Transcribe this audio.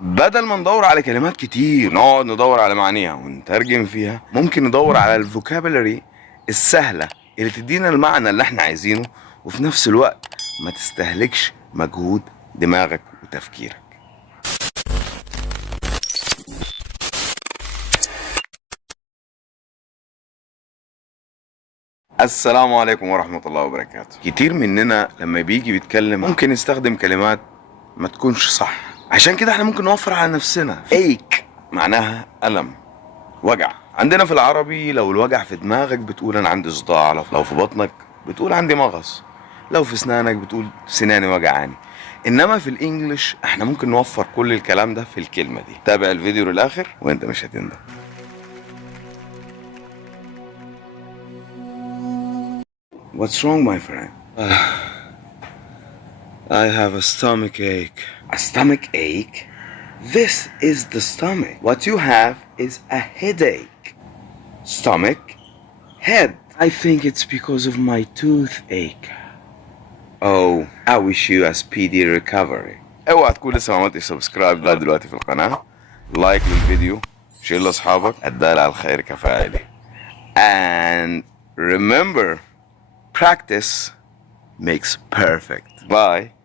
بدل ما ندور على كلمات كتير نقعد ندور على معانيها ونترجم فيها، ممكن ندور على الفوكابولري السهلة اللي تدينا المعنى اللي احنا عايزينه، وفي نفس الوقت ما تستهلكش مجهود دماغك وتفكيرك. السلام عليكم ورحمة الله وبركاته. كتير مننا لما بيجي بيتكلم ممكن يستخدم كلمات ما تكونش صح، عشان كده احنا ممكن نوفر على نفسنا. ايك معناها ألم، وجع. عندنا في العربي لو الوجع في دماغك بتقول انا عندي صداع، لو في بطنك بتقول عندي مغص، لو في اسنانك بتقول سناني وجعاني. انما في الانجليش احنا ممكن نوفر كل الكلام ده في الكلمة دي. تابع الفيديو للاخر وانت مش هتندم. What's wrong, my friend? I have a stomach ache. A stomach ache? This is the stomach. What you have is a headache. Stomach, head. I think it's because of my toothache. Oh, I wish you a speedy recovery. اوعى تكون لسه ما عملتش سبسكرايب لغايه دلوقتي في القناه. لايك للفيديو، شير لاصحابك، الدال على الخير كفاعله. And remember, practice makes perfect. Bye.